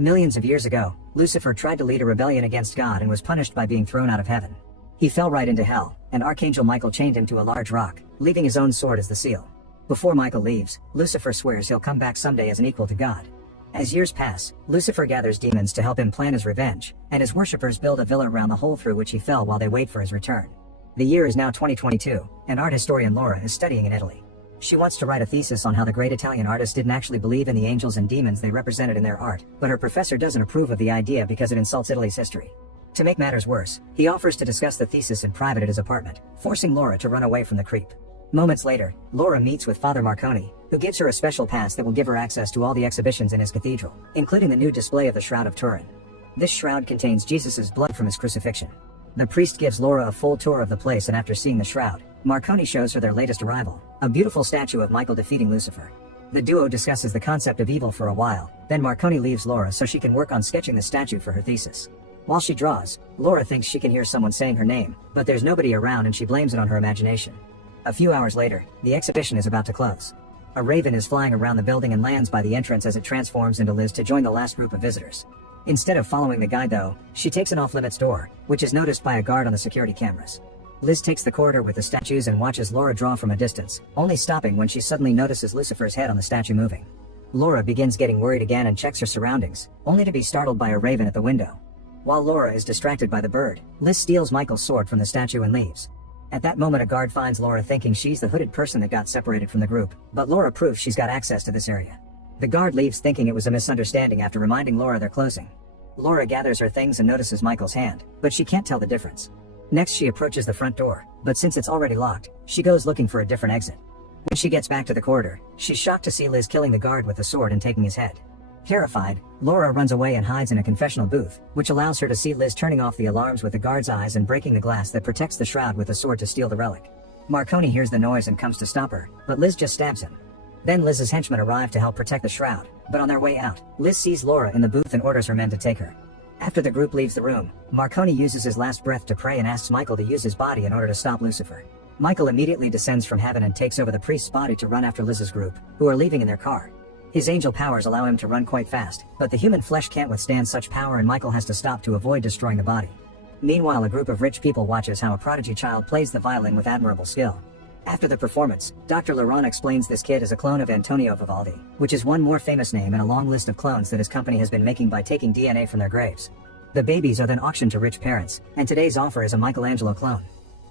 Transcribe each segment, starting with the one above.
Millions of years ago, Lucifer tried to lead a rebellion against God and was punished by being thrown out of heaven. He fell right into hell, and Archangel Michael chained him to a large rock, leaving his own sword as the seal. Before Michael leaves, Lucifer swears he'll come back someday as an equal to God. As years pass, Lucifer gathers demons to help him plan his revenge, and his worshippers build a villa around the hole through which he fell while they wait for his return. The year is now 2022, and art historian Laura is studying in Italy. She wants to write a thesis on how the great Italian artists didn't actually believe in the angels and demons they represented in their art, but her professor doesn't approve of the idea because it insults Italy's history. To make matters worse, he offers to discuss the thesis in private at his apartment, forcing Laura to run away from the creep. Moments later, Laura meets with Father Marconi, who gives her a special pass that will give her access to all the exhibitions in his cathedral, including the new display of the Shroud of Turin. This shroud contains Jesus' blood from his crucifixion. The priest gives Laura a full tour of the place, and after seeing the shroud, Marconi shows her their latest arrival, a beautiful statue of Michael defeating Lucifer. The duo discusses the concept of evil for a while, then Marconi leaves Laura so she can work on sketching the statue for her thesis. While she draws, Laura thinks she can hear someone saying her name, but there's nobody around and she blames it on her imagination. A few hours later, the exhibition is about to close. A raven is flying around the building and lands by the entrance as it transforms into Liz to join the last group of visitors. Instead of following the guide though, she takes an off-limits door, which is noticed by a guard on the security cameras. Liz takes the corridor with the statues and watches Laura draw from a distance, only stopping when she suddenly notices Lucifer's head on the statue moving. Laura begins getting worried again and checks her surroundings, only to be startled by a raven at the window. While Laura is distracted by the bird, Liz steals Michael's sword from the statue and leaves. At that moment a guard finds Laura thinking she's the hooded person that got separated from the group, but Laura proves she's got access to this area. The guard leaves thinking it was a misunderstanding after reminding Laura they're closing. Laura gathers her things and notices Michael's hand, but she can't tell the difference. Next she approaches the front door, but since it's already locked, she goes looking for a different exit. When she gets back to the corridor, she's shocked to see Liz killing the guard with the sword and taking his head. Terrified, Laura runs away and hides in a confessional booth, which allows her to see Liz turning off the alarms with the guard's eyes and breaking the glass that protects the shroud with the sword to steal the relic. Marconi hears the noise and comes to stop her, but Liz just stabs him. Then Liz's henchmen arrive to help protect the shroud, but on their way out, Liz sees Laura in the booth and orders her men to take her. After the group leaves the room, Marconi uses his last breath to pray and asks Michael to use his body in order to stop Lucifer. Michael immediately descends from heaven and takes over the priest's body to run after Liz's group, who are leaving in their car. His angel powers allow him to run quite fast, but the human flesh can't withstand such power and Michael has to stop to avoid destroying the body. Meanwhile, a group of rich people watches how a prodigy child plays the violin with admirable skill. After the performance, Dr. Laurent explains this kid is a clone of Antonio Vivaldi, which is one more famous name in a long list of clones that his company has been making by taking DNA from their graves. The babies are then auctioned to rich parents, and today's offer is a Michelangelo clone.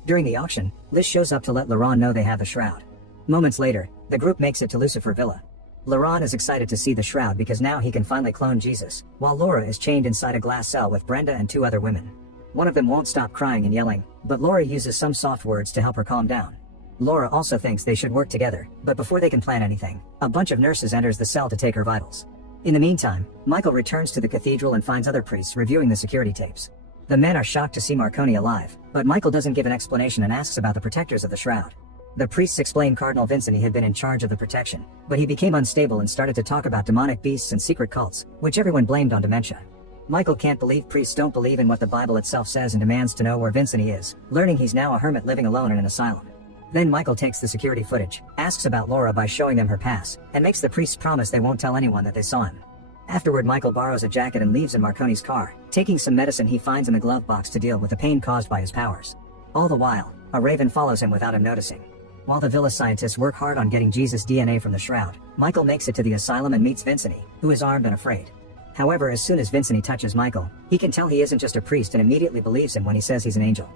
During the auction, Liz shows up to let Laurent know they have the shroud. Moments later, the group makes it to Lucifer Villa. Laurent is excited to see the shroud because now he can finally clone Jesus, while Laura is chained inside a glass cell with Brenda and two other women. One of them won't stop crying and yelling, but Laura uses some soft words to help her calm down. Laura also thinks they should work together, but before they can plan anything, a bunch of nurses enters the cell to take her vitals. In the meantime, Michael returns to the cathedral and finds other priests reviewing the security tapes. The men are shocked to see Marconi alive, but Michael doesn't give an explanation and asks about the protectors of the shroud. The priests explain Cardinal Vincent had been in charge of the protection, but he became unstable and started to talk about demonic beasts and secret cults, which everyone blamed on dementia. Michael can't believe priests don't believe in what the Bible itself says and demands to know where Vincent is, learning he's now a hermit living alone in an asylum. Then Michael takes the security footage, asks about Laura by showing them her pass, and makes the priests promise they won't tell anyone that they saw him. Afterward, Michael borrows a jacket and leaves in Marconi's car, taking some medicine he finds in the glove box to deal with the pain caused by his powers. All the while, a raven follows him without him noticing. While the villa scientists work hard on getting Jesus' DNA from the shroud, Michael makes it to the asylum and meets Vincent, who is armed and afraid. However, as soon as Vincent touches Michael, he can tell he isn't just a priest and immediately believes him when he says he's an angel.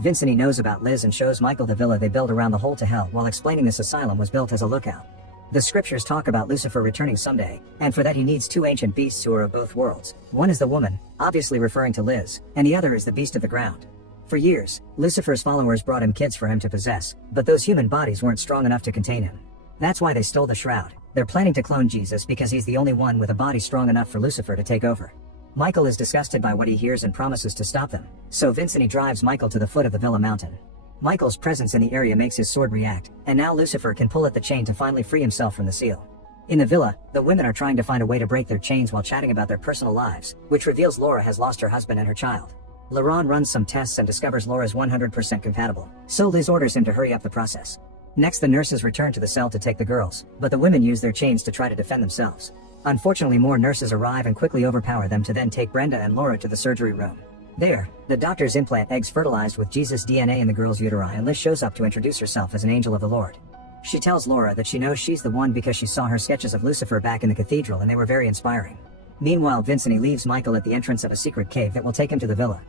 Vincent knows about Liz and shows Michael the villa they built around the hole to hell while explaining this asylum was built as a lookout. The scriptures talk about Lucifer returning someday, and for that he needs two ancient beasts who are of both worlds. One is the woman, obviously referring to Liz, and the other is the beast of the ground. For years, Lucifer's followers brought him kids for him to possess, but those human bodies weren't strong enough to contain him. That's why they stole the shroud. They're planning to clone Jesus because he's the only one with a body strong enough for Lucifer to take over. Michael is disgusted by what he hears and promises to stop them, so Vincent drives Michael to the foot of the villa mountain. Michael's presence in the area makes his sword react, and now Lucifer can pull at the chain to finally free himself from the seal. In the villa, the women are trying to find a way to break their chains while chatting about their personal lives, which reveals Laura has lost her husband and her child. Laurent runs some tests and discovers Laura's 100% compatible, so Liz orders him to hurry up the process. Next, the nurses return to the cell to take the girls, but the women use their chains to try to defend themselves. Unfortunately, more nurses arrive and quickly overpower them to then take Brenda and Laura to the surgery room. There, the doctors implant eggs fertilized with Jesus' DNA in the girl's uteri, and Liz shows up to introduce herself as an angel of the Lord. She tells Laura that she knows she's the one because she saw her sketches of Lucifer back in the cathedral and they were very inspiring. Meanwhile, Vincent leaves Michael at the entrance of a secret cave that will take him to the villa.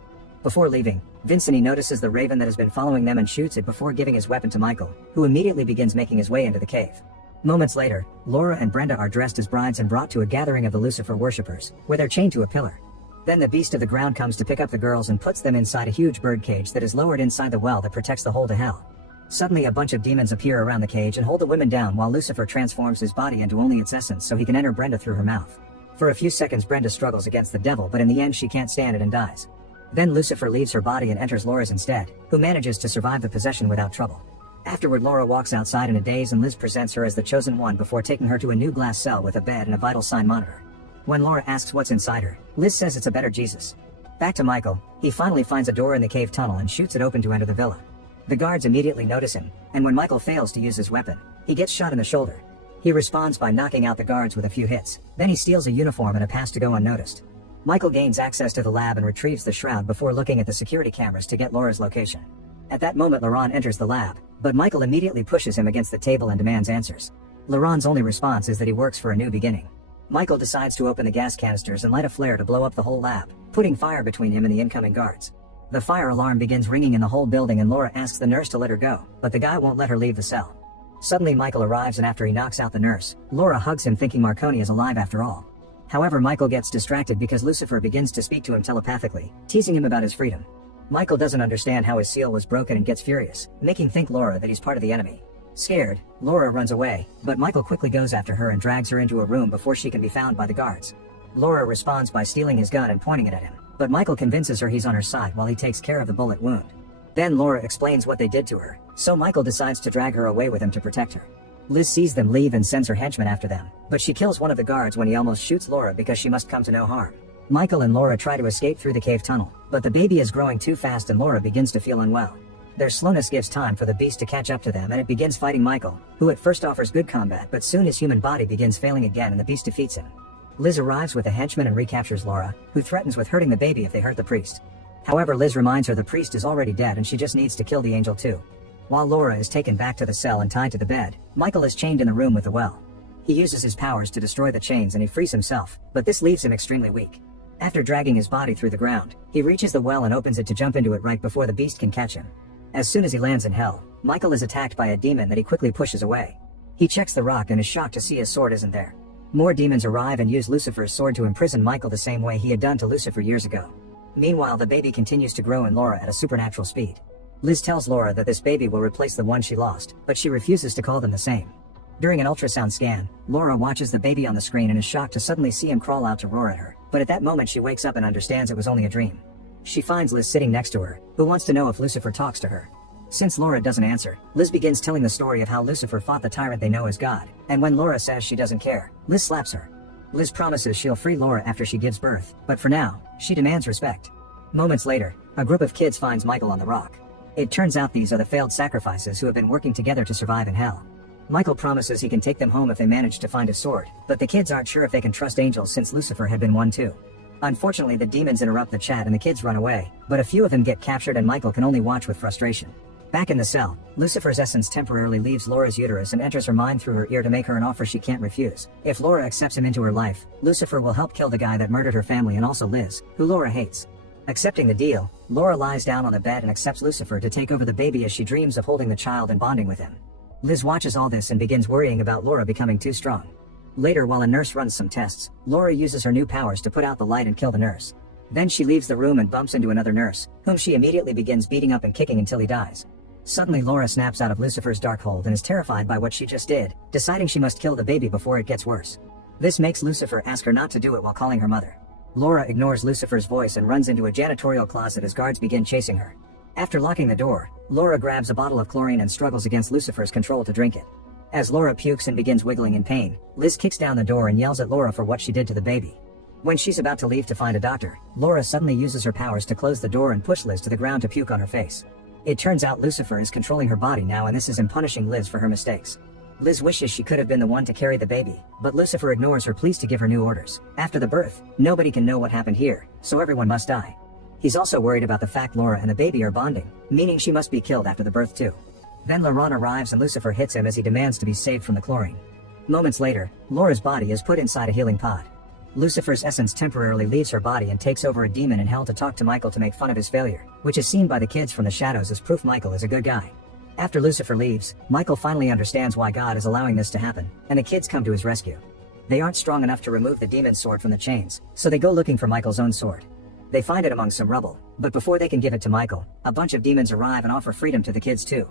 Before leaving, Vincent notices the raven that has been following them and shoots it before giving his weapon to Michael, who immediately begins making his way into the cave. Moments later, Laura and Brenda are dressed as brides and brought to a gathering of the Lucifer worshippers, where they're chained to a pillar. Then the beast of the ground comes to pick up the girls and puts them inside a huge bird cage that is lowered inside the well that protects the hole to hell. Suddenly a bunch of demons appear around the cage and hold the women down while Lucifer transforms his body into only its essence so he can enter Brenda through her mouth. For a few seconds Brenda struggles against the devil, but in the end she can't stand it and dies. Then Lucifer leaves her body and enters Laura's instead, who manages to survive the possession without trouble. Afterward, Laura walks outside in a daze and Liz presents her as the chosen one before taking her to a new glass cell with a bed and a vital sign monitor. When Laura asks what's inside her, Liz says it's a better Jesus. Back to Michael, he finally finds a door in the cave tunnel and shoots it open to enter the villa. The guards immediately notice him, and when Michael fails to use his weapon, he gets shot in the shoulder. He responds by knocking out the guards with a few hits, then he steals a uniform and a pass to go unnoticed. Michael gains access to the lab and retrieves the shroud before looking at the security cameras to get Laura's location. At that moment Laurent enters the lab, but Michael immediately pushes him against the table and demands answers. Laurent's only response is that he works for a new beginning. Michael decides to open the gas canisters and light a flare to blow up the whole lab, putting fire between him and the incoming guards. The fire alarm begins ringing in the whole building and Laura asks the nurse to let her go, but the guy won't let her leave the cell. Suddenly Michael arrives and after he knocks out the nurse, Laura hugs him thinking Marconi is alive after all. However, Michael gets distracted because Lucifer begins to speak to him telepathically, teasing him about his freedom. Michael doesn't understand how his seal was broken and gets furious, making think Laura that he's part of the enemy. Scared, Laura runs away, but Michael quickly goes after her and drags her into a room before she can be found by the guards. Laura responds by stealing his gun and pointing it at him, but Michael convinces her he's on her side while he takes care of the bullet wound. Then Laura explains what they did to her, so Michael decides to drag her away with him to protect her. Liz sees them leave and sends her henchmen after them, but she kills one of the guards when he almost shoots Laura because she must come to no harm. Michael and Laura try to escape through the cave tunnel, but the baby is growing too fast and Laura begins to feel unwell. Their slowness gives time for the beast to catch up to them and it begins fighting Michael, who at first offers good combat but soon his human body begins failing again and the beast defeats him. Liz arrives with a henchman and recaptures Laura, who threatens with hurting the baby if they hurt the priest. However, Liz reminds her the priest is already dead and she just needs to kill the angel too. While Laura is taken back to the cell and tied to the bed, Michael is chained in the room with the well. He uses his powers to destroy the chains and he frees himself, but this leaves him extremely weak. After dragging his body through the ground, he reaches the well and opens it to jump into it right before the beast can catch him. As soon as he lands in hell, Michael is attacked by a demon that he quickly pushes away. He checks the rock and is shocked to see his sword isn't there. More demons arrive and use Lucifer's sword to imprison Michael the same way he had done to Lucifer years ago. Meanwhile, the baby continues to grow in Laura at a supernatural speed. Liz tells Laura that this baby will replace the one she lost, but she refuses to call them the same. During an ultrasound scan, Laura watches the baby on the screen and is shocked to suddenly see him crawl out to roar at her, but at that moment she wakes up and understands it was only a dream. She finds Liz sitting next to her, who wants to know if Lucifer talks to her. Since Laura doesn't answer, Liz begins telling the story of how Lucifer fought the tyrant they know as God, and when Laura says she doesn't care, Liz slaps her. Liz promises she'll free Laura after she gives birth, but for now, she demands respect. Moments later, a group of kids finds Michael on the rock. It turns out these are the failed sacrifices who have been working together to survive in hell. Michael promises he can take them home if they manage to find his sword, but the kids aren't sure if they can trust angels since Lucifer had been one too. Unfortunately, the demons interrupt the chat and the kids run away, but a few of them get captured and Michael can only watch with frustration. Back in the cell, Lucifer's essence temporarily leaves Laura's uterus and enters her mind through her ear to make her an offer she can't refuse. If Laura accepts him into her life, Lucifer will help kill the guy that murdered her family and also Liz, who Laura hates. Accepting the deal, Laura lies down on the bed and accepts Lucifer to take over the baby as she dreams of holding the child and bonding with him. Liz watches all this and begins worrying about Laura becoming too strong. Later, while a nurse runs some tests, Laura uses her new powers to put out the light and kill the nurse. Then she leaves the room and bumps into another nurse, whom she immediately begins beating up and kicking until he dies. Suddenly Laura snaps out of Lucifer's dark hold and is terrified by what she just did, deciding she must kill the baby before it gets worse. This makes Lucifer ask her not to do it while calling her mother. Laura ignores Lucifer's voice and runs into a janitorial closet as guards begin chasing her. After locking the door, Laura grabs a bottle of chlorine and struggles against Lucifer's control to drink it. As Laura pukes and begins wiggling in pain, Liz kicks down the door and yells at Laura for what she did to the baby. When she's about to leave to find a doctor, Laura suddenly uses her powers to close the door and push Liz to the ground to puke on her face. It turns out Lucifer is controlling her body now and this is him punishing Liz for her mistakes. Liz wishes she could have been the one to carry the baby, but Lucifer ignores her pleas to give her new orders. After the birth, nobody can know what happened here, so everyone must die. He's also worried about the fact Laura and the baby are bonding, meaning she must be killed after the birth too. Then Laurent arrives and Lucifer hits him as he demands to be saved from the chlorine. Moments later, Laura's body is put inside a healing pod. Lucifer's essence temporarily leaves her body and takes over a demon in hell to talk to Michael to make fun of his failure, which is seen by the kids from the shadows as proof Michael is a good guy. After Lucifer leaves, Michael finally understands why God is allowing this to happen, and the kids come to his rescue. They aren't strong enough to remove the demon's sword from the chains, so they go looking for Michael's own sword. They find it among some rubble, but before they can give it to Michael, a bunch of demons arrive and offer freedom to the kids too.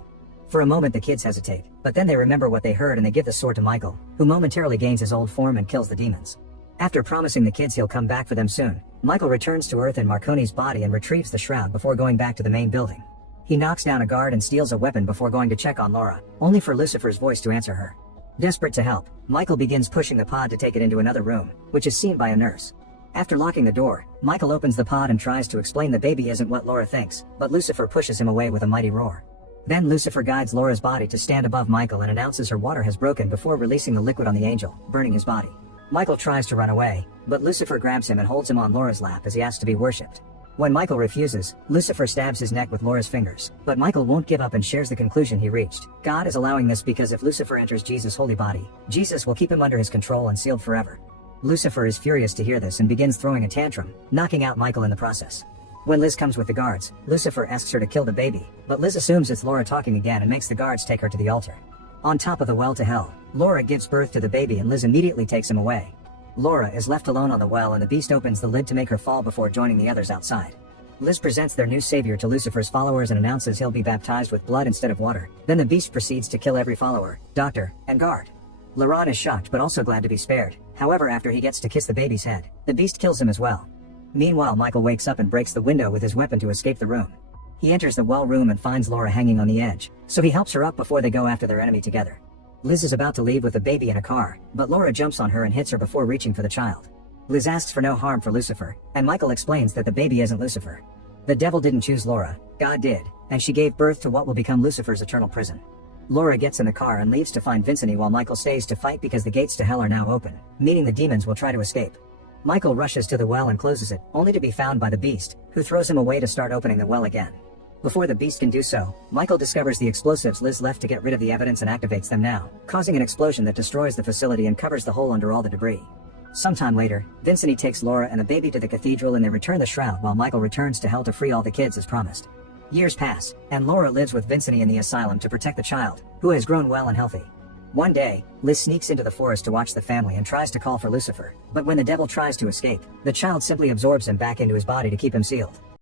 For a moment the kids hesitate, but then they remember what they heard and they give the sword to Michael, who momentarily gains his old form and kills the demons. After promising the kids he'll come back for them soon, Michael returns to Earth in Marconi's body and retrieves the shroud before going back to the main building. He knocks down a guard and steals a weapon before going to check on Laura, only for Lucifer's voice to answer her. Desperate to help, Michael begins pushing the pod to take it into another room, which is seen by a nurse. After locking the door, Michael opens the pod and tries to explain the baby isn't what Laura thinks, but Lucifer pushes him away with a mighty roar. Then Lucifer guides Laura's body to stand above Michael and announces her water has broken before releasing the liquid on the angel, burning his body. Michael tries to run away, but Lucifer grabs him and holds him on Laura's lap as he asks to be worshipped. When Michael refuses, Lucifer stabs his neck with Laura's fingers, but Michael won't give up and shares the conclusion he reached. God is allowing this because if Lucifer enters Jesus' holy body, Jesus will keep him under his control and sealed forever. Lucifer is furious to hear this and begins throwing a tantrum, knocking out Michael in the process. When Liz comes with the guards, Lucifer asks her to kill the baby, but Liz assumes it's Laura talking again and makes the guards take her to the altar. On top of the well to hell, Laura gives birth to the baby and Liz immediately takes him away. Laura is left alone on the well and the beast opens the lid to make her fall before joining the others outside. Liz presents their new savior to Lucifer's followers and announces he'll be baptized with blood instead of water. Then the beast proceeds to kill every follower, doctor, and guard. Laurent is shocked but also glad to be spared. However, after he gets to kiss the baby's head, the beast kills him as well. Meanwhile, Michael wakes up and breaks the window with his weapon to escape the room. He enters the well room and finds Laura hanging on the edge, so he helps her up before they go after their enemy together. Liz is about to leave with the baby in a car, but Laura jumps on her and hits her before reaching for the child. Liz asks for no harm for Lucifer, and Michael explains that the baby isn't Lucifer. The devil didn't choose Laura, God did, and she gave birth to what will become Lucifer's eternal prison. Laura gets in the car and leaves to find Vincent while Michael stays to fight because the gates to hell are now open, meaning the demons will try to escape. Michael rushes to the well and closes it, only to be found by the beast, who throws him away to start opening the well again. Before the beast can do so, Michael discovers the explosives Liz left to get rid of the evidence and activates them now, causing an explosion that destroys the facility and covers the hole under all the debris. Sometime later, Vincent takes Laura and the baby to the cathedral and they return the shroud while Michael returns to hell to free all the kids as promised. Years pass, and Laura lives with Vincent in the asylum to protect the child, who has grown well and healthy. One day, Liz sneaks into the forest to watch the family and tries to call for Lucifer, but when the devil tries to escape, the child simply absorbs him back into his body to keep him sealed.